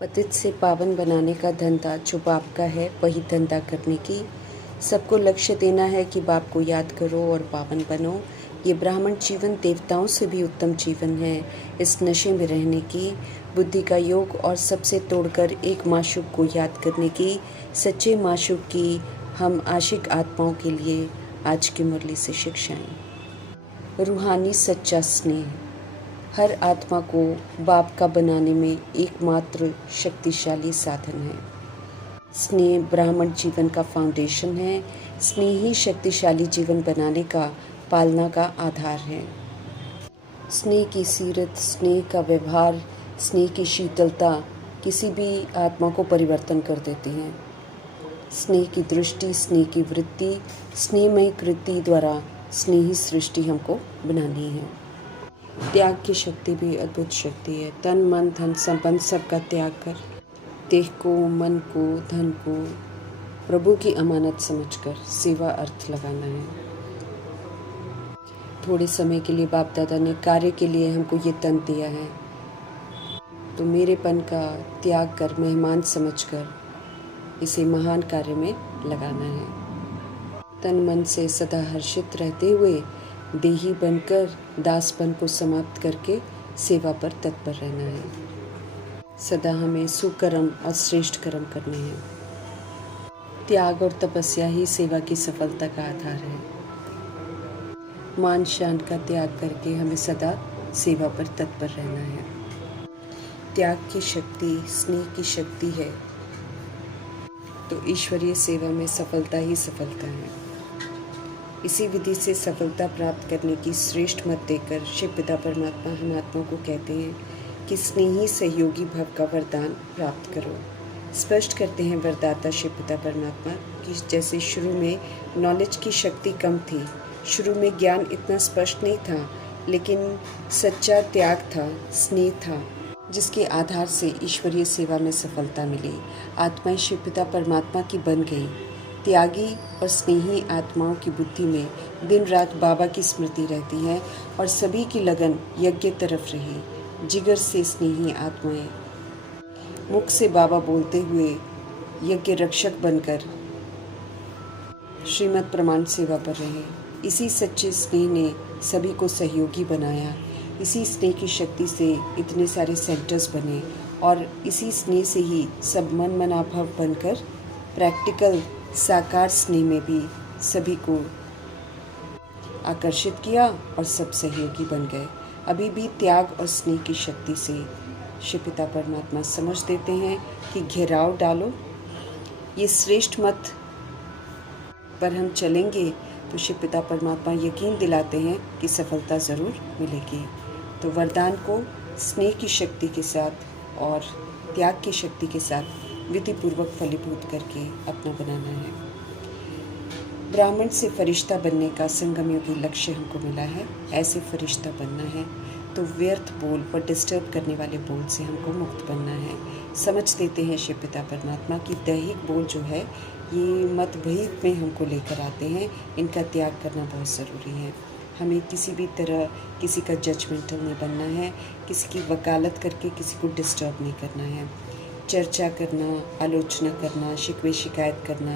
पतित से पावन बनाने का धंधा जो बाप का है वही धंधा करने की सबको लक्ष्य देना है कि बाप को याद करो और पावन बनो। ये ब्राह्मण जीवन देवताओं से भी उत्तम जीवन है। इस नशे में रहने की बुद्धि का योग और सबसे तोड़कर एक माशूक को याद करने की सच्चे माशूक की हम आशिक आत्माओं के लिए आज की मुरली से शिक्षाएं। रूहानी सच्चा स्नेह हर आत्मा को बाप का बनाने में एकमात्र शक्तिशाली साधन है। स्नेह ब्राह्मण जीवन का फाउंडेशन है। स्नेह ही शक्तिशाली जीवन बनाने का पालना का आधार है। स्नेह की सीरत, स्नेह का व्यवहार, स्नेह की शीतलता किसी भी आत्मा को परिवर्तन कर देती है। स्नेह की दृष्टि, स्नेह की वृत्ति, स्नेहमय कृति द्वारा स्नेही सृष्टि हमको बनानी है। त्याग की शक्ति भी अद्भुत शक्ति है। तन मन धन संपन्न सबका त्याग कर देह को, मन को, धन को प्रभु की अमानत समझकर सेवा अर्थ लगाना है। थोड़े समय के लिए बाप दादा ने कार्य के लिए हमको ये तन दिया है, तो मेरेपन का त्याग कर मेहमान समझकर इसे महान कार्य में लगाना है। तन मन से सदा हर्षित रहते हुए देही बनकर दासपन को समाप्त करके सेवा पर तत्पर रहना है। सदा हमें सुकर्म और श्रेष्ठ कर्म करने हैं। त्याग और तपस्या ही सेवा की सफलता का आधार है। मान शान का त्याग करके हमें सदा सेवा पर तत्पर रहना है। त्याग की शक्ति स्नेह की शक्ति है, तो ईश्वरीय सेवा में सफलता ही सफलता है। इसी विधि से सफलता प्राप्त करने की श्रेष्ठ मत देकर शिव पिता परमात्मा हम आत्मा को कहते हैं कि स्नेही सहयोगी भव का वरदान प्राप्त करो। स्पष्ट करते हैं वरदाता शिव पिता परमात्मा कि जैसे शुरू में नॉलेज की शक्ति कम थी, शुरू में ज्ञान इतना स्पष्ट नहीं था, लेकिन सच्चा त्याग था, स्नेह था, जिसके आधार से ईश्वरीय सेवा में सफलता मिली। आत्माएं शिव पिता परमात्मा की बन गई। त्यागी और स्नेही आत्माओं की बुद्धि में दिन रात बाबा की स्मृति रहती है और सभी की लगन यज्ञ तरफ रही। जिगर से स्नेही आत्माएं मुख से बाबा बोलते हुए यज्ञ रक्षक बनकर श्रीमद् प्रमाण सेवा पर रहे। इसी सच्चे स्नेह ने सभी को सहयोगी बनाया। इसी स्नेह की शक्ति से इतने सारे सेंटर्स बने और इसी स्नेह से ही सब मन मनाभव बनकर प्रैक्टिकल साकार स्नेह में भी सभी को आकर्षित किया और सब सहयोगी बन गए। अभी भी त्याग और स्नेह की शक्ति से शिव पिता परमात्मा समझ देते हैं कि घेराव डालो। ये श्रेष्ठ मत पर हम चलेंगे तो शिव पिता परमात्मा यकीन दिलाते हैं कि सफलता ज़रूर मिलेगी। तो वरदान को स्नेह की शक्ति के साथ और त्याग की शक्ति के साथ विधिपूर्वक फलीभूत करके अपना बनाना है। ब्राह्मण से फरिश्ता बनने का संगम योगी लक्ष्य हमको मिला है। ऐसे फरिश्ता बनना है तो व्यर्थ बोल व डिस्टर्ब करने वाले बोल से हमको मुक्त बनना है। समझ देते हैं शिव पिता परमात्मा की दैहिक बोल जो है ये मतभेद में हमको लेकर आते हैं। इनका त्याग करना बहुत ज़रूरी है। हमें किसी भी तरह किसी का जजमेंटल नहीं बनना है। किसी की वकालत करके किसी को डिस्टर्ब नहीं करना है। चर्चा करना, आलोचना करना, शिकवे शिकायत करना,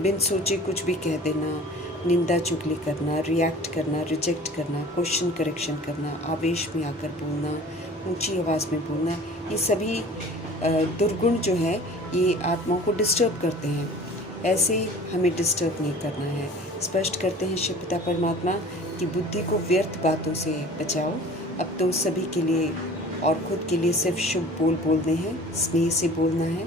बिन सोचे कुछ भी कह देना, निंदा चुगली करना, रिएक्ट करना, रिजेक्ट करना, क्वेश्चन करेक्शन करना, आवेश में आकर बोलना, ऊंची आवाज़ में बोलना, ये सभी दुर्गुण जो है ये आत्माओं को डिस्टर्ब करते हैं। ऐसे हमें डिस्टर्ब नहीं करना है। स्पष्ट करते हैं शिव पिता परमात्मा कि बुद्धि को व्यर्थ बातों से बचाओ। अब तो सभी के लिए और खुद के लिए सिर्फ शुभ बोल बोलने हैं, स्नेह से बोलना है।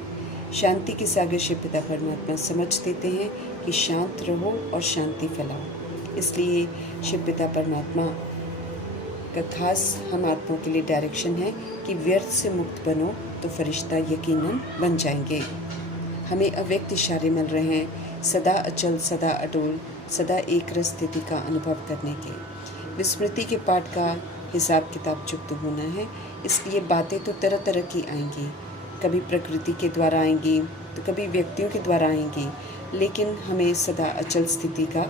शांति के सागर शिव पिता परमात्मा समझ देते हैं कि शांत रहो और शांति फैलाओ। इसलिए शिव पिता परमात्मा का खास हम आत्माओं के लिए डायरेक्शन है कि व्यर्थ से मुक्त बनो तो फरिश्ता यकीनन बन जाएंगे। हमें अव्यक्त इशारे मिल रहे हैं सदा अचल, सदा अटोल, सदा एक रस स्थिति का अनुभव करने के। विस्मृति के पाठ का हिसाब किताब चुप्त होना है। इसलिए बातें तो तरह तरह की आएंगी, कभी प्रकृति के द्वारा आएंगी तो कभी व्यक्तियों के द्वारा आएंगी, लेकिन हमें सदा अचल स्थिति का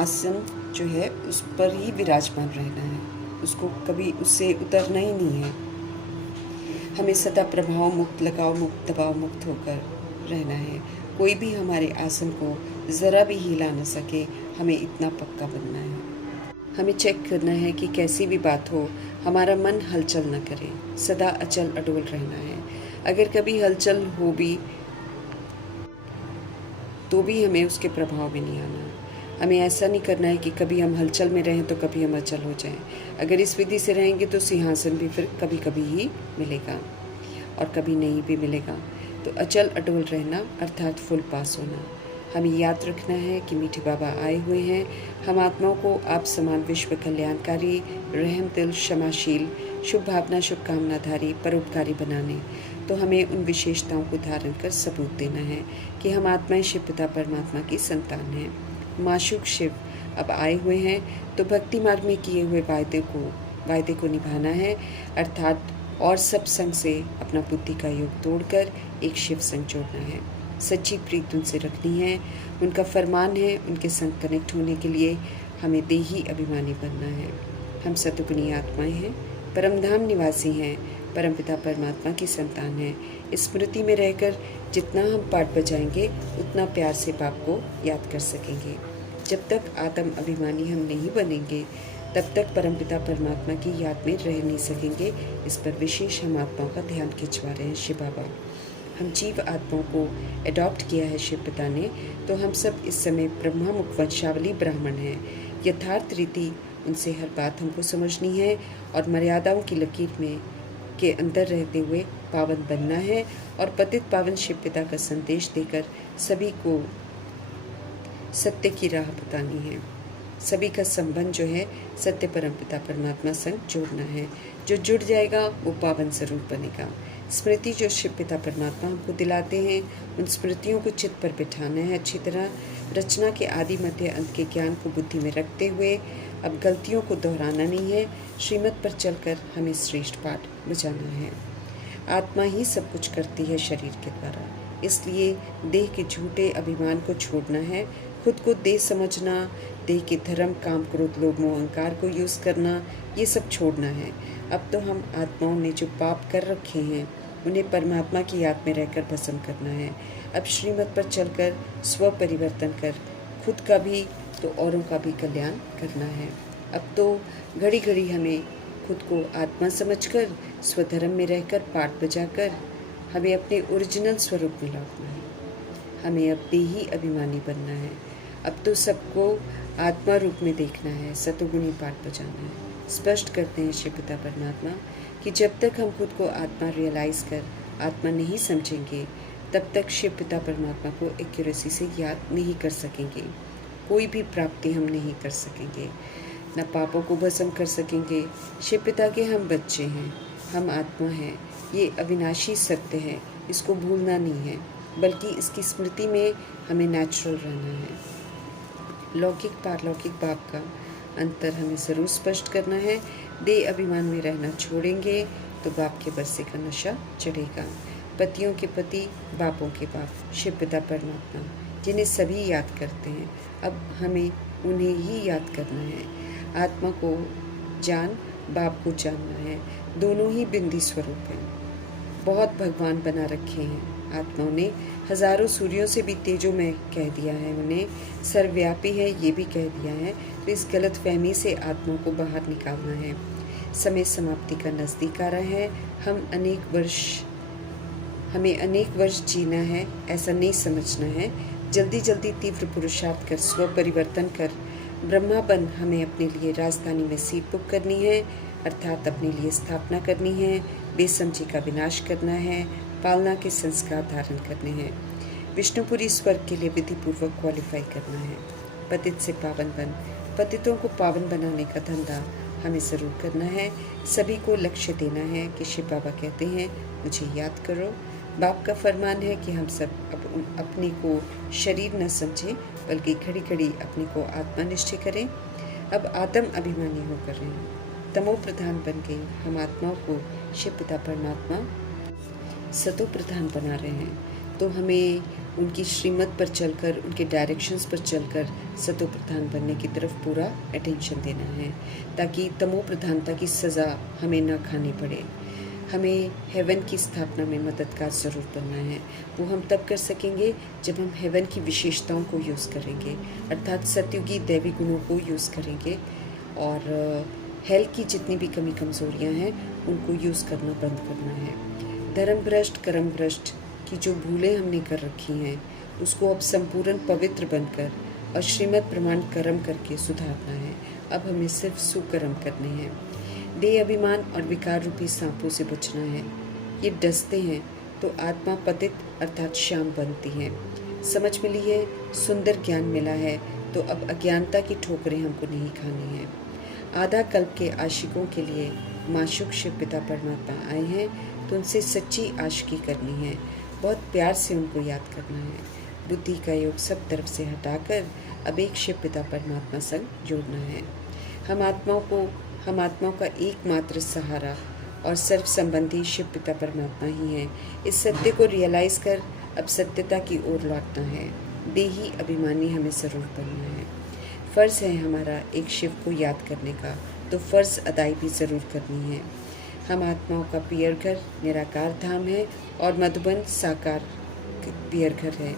आसन जो है उस पर ही विराजमान रहना है। उसको कभी उससे उतरना ही नहीं है। हमें सदा प्रभाव मुक्त, लगाव मुक्त, दबाव मुक्त होकर रहना है। कोई भी हमारे आसन को ज़रा भी हिला न सके, हमें इतना पक्का बनना है। हमें चेक करना है कि कैसी भी बात हो, हमारा मन हलचल न करे, सदा अचल अडोल रहना है। अगर कभी हलचल हो भी तो भी हमें उसके प्रभाव में नहीं आना। हमें ऐसा नहीं करना है कि कभी हम हलचल में रहें तो कभी हम अचल हो जाएं। अगर इस विधि से रहेंगे तो सिंहासन भी फिर कभी कभी ही मिलेगा और कभी नहीं भी मिलेगा। तो अचल अडोल रहना अर्थात फुल पास होना। हमें याद रखना है कि मीठे बाबा आए हुए हैं हम आत्माओं को आप समान विश्व कल्याणकारी, रहम दिल, क्षमाशील, शुभ भावना, शुभकामनाधारी, परोपकारी बनाने। तो हमें उन विशेषताओं को धारण कर सबूत देना है कि हम आत्माएं शिव पिता परमात्मा की संतान हैं। माशूक शिव अब आए हुए हैं तो भक्ति मार्ग में किए हुए वायदे को निभाना है, अर्थात और सब संग से अपना बुद्धि का योग तोड़कर एक शिव संग जोड़ना है। सच्ची प्रीत उनसे रखनी है, उनका फरमान है, उनके संग कनेक्ट होने के लिए हमें देही अभिमानी बनना है। हम सतुगुणी आत्माएं हैं, परमधाम निवासी हैं, परमपिता परमात्मा की संतान हैं। स्मृति में रहकर जितना हम पाठ बजाएंगे उतना प्यार से बाप को याद कर सकेंगे। जब तक आत्म अभिमानी हम नहीं बनेंगे तब तक परमपिता परमात्मा की याद में रह नहीं सकेंगे। इस पर विशेष हम आत्माओं का ध्यान खिंचवा रहे हैं शिव बाबा। हम जीव आत्माओं को अडॉप्ट किया है शिव पिता ने, तो हम सब इस समय ब्रह्मा मुख वंशावली ब्राह्मण हैं। यथार्थ रीति उनसे हर बात हमको समझनी है और मर्यादाओं की लकीर में के अंदर रहते हुए पावन बनना है और पतित पावन शिव पिता का संदेश देकर सभी को सत्य की राह बतानी है। सभी का संबंध जो है सत्य परम पिता परमात्मा संग जोड़ना है। जो जुड़ जाएगा वो पावन जरूर बनेगा। स्मृति जो शिव पिता परमात्मा हमको दिलाते हैं उन स्मृतियों को चित्त पर बिठाना है अच्छी तरह। रचना के आदि मध्य अंत के ज्ञान को बुद्धि में रखते हुए अब गलतियों को दोहराना नहीं है। श्रीमत पर चलकर हमें श्रेष्ठ पाठ बजाना है। आत्मा ही सब कुछ करती है शरीर के द्वारा, इसलिए देह के झूठे अभिमान को छोड़ना है। खुद को देह समझना, देह के धर्म, काम, क्रोध, लोभ, मोह, अहंकार को यूज़ करना, ये सब छोड़ना है। अब तो हम आत्माओं ने जो पाप कर रखे हैं उन्हें परमात्मा की याद में रहकर भस्म करना है। अब श्रीमत पर चलकर स्व परिवर्तन कर खुद का भी तो औरों का भी कल्याण करना है। अब तो घड़ी घड़ी हमें खुद को आत्मा समझकर स्वधर्म में रहकर पाठ बजाकर हमें अपने ओरिजिनल स्वरूप में लौटना है। हमें अब देही अभिमानी बनना है। अब तो सबको आत्मा रूप में देखना है, सतोगुणी पाठ बजाना है। स्पष्ट करते हैं शिव पिता परमात्मा कि जब तक हम खुद को आत्मा रियलाइज कर आत्मा नहीं समझेंगे तब तक शिव पिता परमात्मा को एक्यूरेसी से याद नहीं कर सकेंगे। कोई भी प्राप्ति हम नहीं कर सकेंगे, न पापों को भस्म कर सकेंगे। शिव पिता के हम बच्चे हैं, हम आत्मा हैं, ये अविनाशी सत्य है, इसको भूलना नहीं है, बल्कि इसकी स्मृति में हमें नेचुरल रहना है। लौकिक पारलौकिक बाप का अंतर हमें ज़रूर स्पष्ट करना है। देह अभिमान में रहना छोड़ेंगे तो बाप के बरसे का नशा चढ़ेगा। पतियों के पति, बापों के बाप, शिव पिता परमात्मा जिन्हें सभी याद करते हैं, अब हमें उन्हें ही याद करना है। आत्मा को जान, बाप को जानना है, दोनों ही बिंदी स्वरूप हैं। बहुत भगवान बना रखे हैं आत्माओं ने, हजारों सूर्यों से भी तेजों में कह दिया है, उन्हें सर्वव्यापी है ये भी कह दिया है। तो इस गलत फहमी से आत्माओं को बाहर निकालना है। समय समाप्ति का नज़दीक आ रहा है। हमें अनेक वर्ष जीना है, ऐसा नहीं समझना है। जल्दी जल्दी तीव्र पुरुषार्थ कर स्व परिवर्तन कर ब्रह्मा बन हमें अपने लिए राजधानी में सीट बुक करनी है, अर्थात अपने लिए स्थापना करनी है, बेसमझी का विनाश करना है, पालना के संस्कार धारण करने हैं, विष्णुपुरी स्वर्ग के लिए विधि पूर्वक क्वालिफाई करना है। पतित से पावन बन, पतितों को पावन बनाने का धंधा हमें ज़रूर करना है। सभी को लक्ष्य देना है कि शिव बाबा कहते हैं मुझे याद करो। बाप का फरमान है कि हम सब अपने को शरीर न समझें बल्कि घड़ी घड़ी अपने को आत्मा निश्चय करें। अब आत्म अभिमानी होकर रहे हैं, तमो प्रधान बन गए। हम आत्माओं को शिव पिता परमात्मा सतो प्रधान बना रहे हैं, तो हमें उनकी श्रीमत पर चलकर, उनके डायरेक्शंस पर चलकर सतो प्रधान बनने की तरफ पूरा अटेंशन देना है, ताकि तमो प्रधानता की सज़ा हमें ना खानी पड़े। हमें हेवन की स्थापना में मददगार ज़रूर बनना है। वो हम तब कर सकेंगे जब हम हेवन की विशेषताओं को यूज़ करेंगे, अर्थात सतयुगी दैवी गुणों को यूज़ करेंगे, और हेल की जितनी भी कमी कमज़ोरियाँ हैं उनको यूज़ करना बंद करना है। धर्म भ्रष्ट कर्म भ्रष्ट की जो भूलें हमने कर रखी हैं उसको अब संपूर्ण पवित्र बनकर और श्रीमद् प्रमाण कर्म करके सुधारना है। अब हमें सिर्फ सुकर्म करने हैं। देह अभिमान और विकार रूपी सांपों से बचना है। ये डसते हैं तो आत्मा पतित अर्थात शाम बनती है। समझ मिली है, सुंदर ज्ञान मिला है, तो अब अज्ञानता की ठोकरें हमको नहीं खानी है। आधा कल्प के आशिकों के लिए माशुक शिव पिता परमात्मा आए हैं, तो उनसे सच्ची आशिकी करनी है। बहुत प्यार से उनको याद करना है। बुद्धि का योग सब तरफ से हटाकर अब एक शिव पिता परमात्मा संग जोड़ना है। हम आत्माओं का एकमात्र सहारा और सर्व संबंधी शिव पिता परमात्मा ही है। इस सत्य को रियलाइज़ कर अब सत्यता की ओर लौटना है। देही अभिमानी हमें ज़रूर बनना है। फ़र्ज़ है हमारा एक शिव को याद करने का, तो फ़र्ज़ अदाई भी ज़रूर करनी है। हम आत्माओं का पियर घर निराकार धाम है और मधुबन साकार पियर घर है।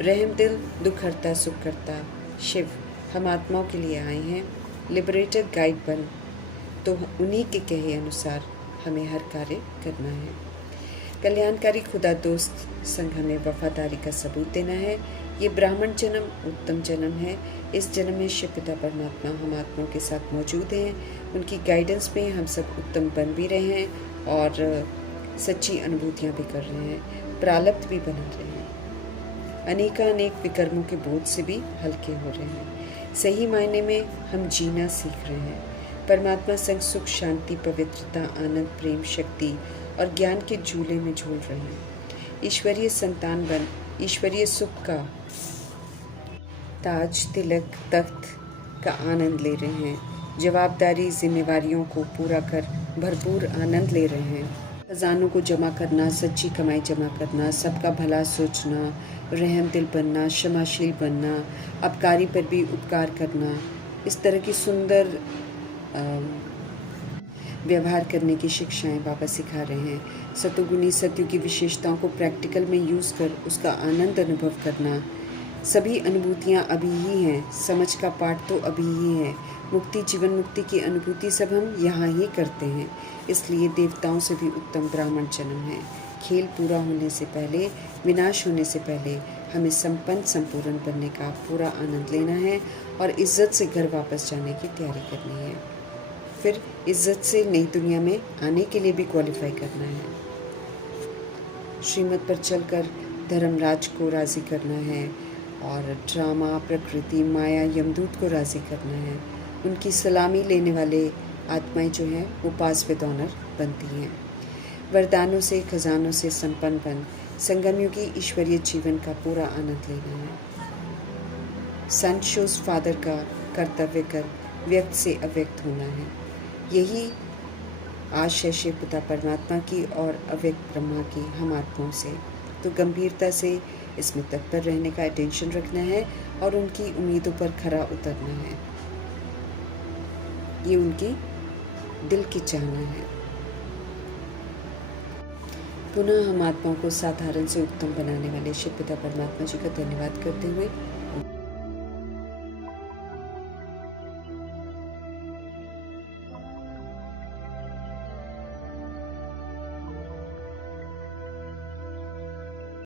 रहम दिल दुख हरता सुख करता शिव हम आत्माओं के लिए आए हैं। लिबरेटर गाइड बन, तो उन्हीं के कहे अनुसार हमें हर कार्य करना है। कल्याणकारी खुदा दोस्त संग हमें वफादारी का सबूत देना है। ये ब्राह्मण जन्म उत्तम जन्म है। इस जन्म में शिव पिता परमात्मा हम आत्माओं के साथ मौजूद हैं। उनकी गाइडेंस में हम सब उत्तम बन भी रहे हैं और सच्ची अनुभूतियाँ भी कर रहे हैं, प्रारब्ध भी बना रहे हैं। अनेक विकर्मों के बोझ से भी हल्के हो रहे हैं। सही मायने में हम जीना सीख रहे हैं। परमात्मा संग सुख शांति पवित्रता आनंद प्रेम शक्ति और ज्ञान के झूले में झूल रहे हैं। ईश्वरीय संतान बन ईश्वरीय सुख का ताज तिलक तख्त का आनंद ले रहे हैं। जवाबदारी जिम्मेवारियों को पूरा कर भरपूर आनंद ले रहे हैं। खजानों को जमा करना, सच्ची कमाई जमा करना, सबका भला सोचना, रहम दिल बनना, क्षमाशील बनना, अपकारी पर भी उपकार करना, इस तरह की सुंदर व्यवहार करने की शिक्षाएं बाबा सिखा रहे हैं। सतोगुणी सत्युग की विशेषताओं को प्रैक्टिकल में यूज़ कर उसका आनंद अनुभव करना। सभी अनुभूतियाँ अभी ही हैं, समझ का पाठ तो अभी ही है। मुक्ति जीवन मुक्ति की अनुभूति सब हम यहाँ ही करते हैं, इसलिए देवताओं से भी उत्तम ब्राह्मण जन्म है। खेल पूरा होने से पहले, विनाश होने से पहले हमें संपन्न संपूर्ण बनने का पूरा आनंद लेना है और इज्जत से घर वापस जाने की तैयारी करनी है। फिर इज्जत से नई दुनिया में आने के लिए भी क्वालिफाई करना है। श्रीमत पर चलकर धर्मराज को राज़ी करना है और ड्रामा प्रकृति माया यमदूत को राज़ी करना है। उनकी सलामी लेने वाले आत्माएं जो हैं वो पास विद ऑनर बनती हैं। वरदानों से खजानों से संपन्न बन संगमयुगी ईश्वरीय जीवन का पूरा आनंद लेना है। सन शोज फादर का कर्तव्य कर व्यक्त से अव्यक्त होना है। यही आशय शिव पिता परमात्मा की और अव्यक्त ब्रह्मा की हम आत्माओं से। तो गंभीरता से इसमें तत्पर रहने का अटेंशन रखना है और उनकी उम्मीदों पर खरा उतरना है। ये उनकी दिल की चाहना है। पुनः हम आत्माओं को साधारण से उत्तम बनाने वाले शिव पिता परमात्मा जी का धन्यवाद करते हुए